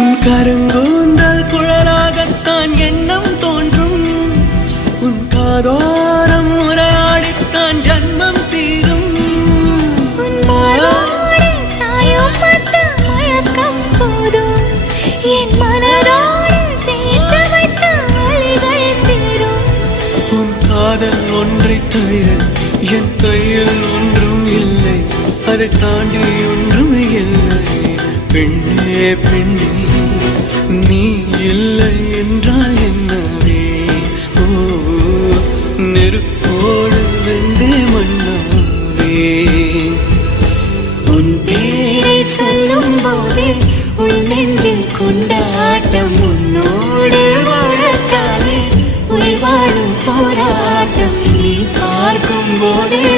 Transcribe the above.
உன் கருங்கூந்தல் குழலாகத்தான் எண்ணம் தோன்றும் உன் காதோரம் உரையாடித்தான் ஜன்மம் தீரும் உன் காதல் ஒன்றை தவிர என் கையில் ஒன்றும் இல்லை அதை தாண்டி ஒன்றும் இல்லை பெண்ணே பெண்ணே நீ இல்லை என்றால் என்னவே ஓ நெருப்போடு வெந்து மண்ணாவே உன் பேரை சொல்லும் போதே உன் நெஞ்சில் கொண்ட ஆட்டம் உன்னோடு வாழத்தாலே உயிர் வாழும் போராட்டம் நீ பார்க்கும் போதே